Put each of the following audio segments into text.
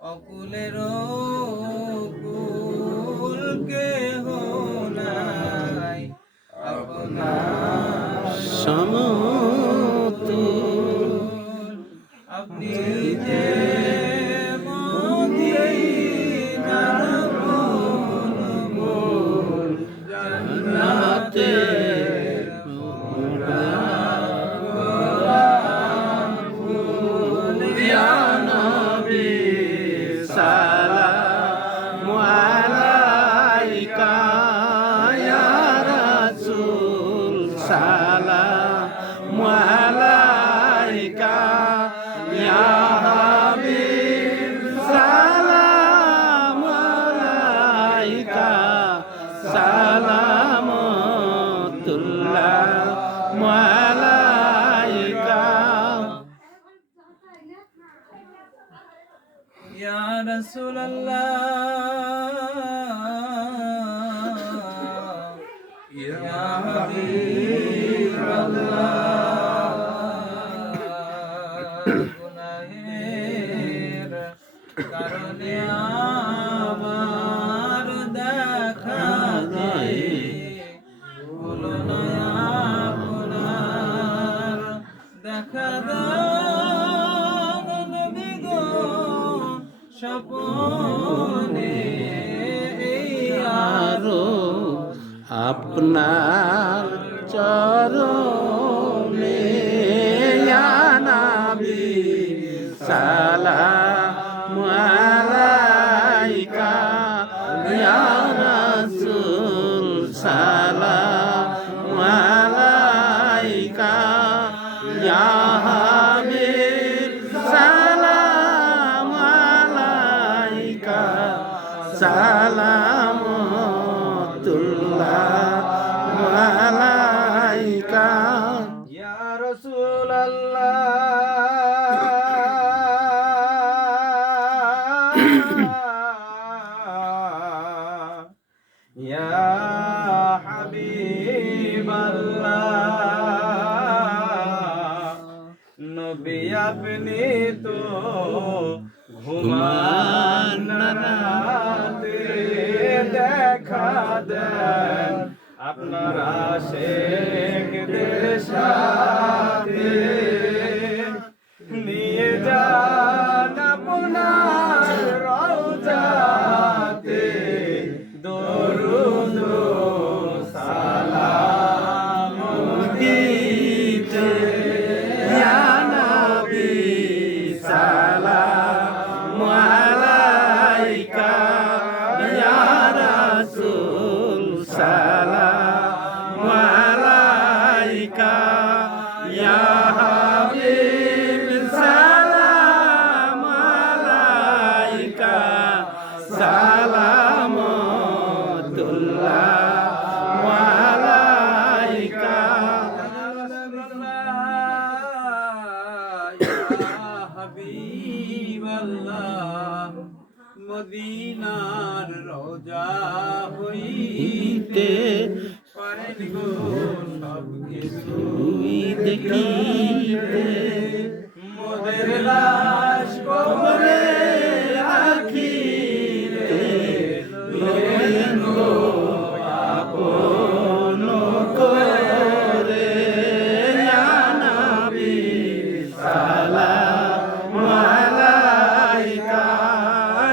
অকুলের কুল কেহ নাই আপনার সমতুল। আপনি যে মদিনার মূল জান্নাতের ফুল। ইয়া নবী সালামু আলাইকা, ইয়া রাসূল সালামু আলাইকা, ইয়া হাবিব সালামু আলাইকা, সালামুল্লাহ আলাইকা। ইয়া রাসূলুল্লাহ, ইয়া হাবিবাল্লাহ, গুনাহের কারণে আমার দেখা যায় হলো না আপনার দেখা দান। নবী গো স্বপনে আরো আপনার চরণে, ইয়া নবী সালামু আলাইকা, ইয়া রাসূল সালামু আলাইকা, ইয়া হাবিব সালামু আলাইকা, সালামুল্লাহ আলাইকা। ইয়া রাসূলুল্লাহ, ইয়া হাবিবাল্লাহ, নবী আপনি তো ঘুমান না রাতে, দেখা দেন আপনার আশিকদের সাথে, নিয়ে যান আপনার রওজাতে দরুদ সালাম দিতে, ইয়া নবী সালামু আলাইকা, ইয়া রাসূল সালামু আলাইকা, ইয়া হাবিব সালামু আলাইকা, সালামুল্লাহ আলাইকা। ইয়া হাবিবাল্লাহ, মদিনার রোজা হইতে পারেন গো সব কিছুই দেখিতে, মোদের লাশ কবরে রাখিতে লইলেন গো আপন করে, ইয়া নবী সালামু আলাইকা,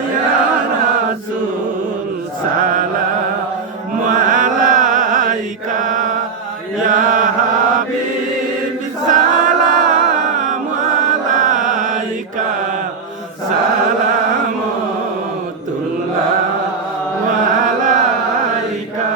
ইয়া রাসূল সালামু আলাইকা, ইয়া হাবিব সালামু আলাইকা, সালামুল্লাহ আলাইকা।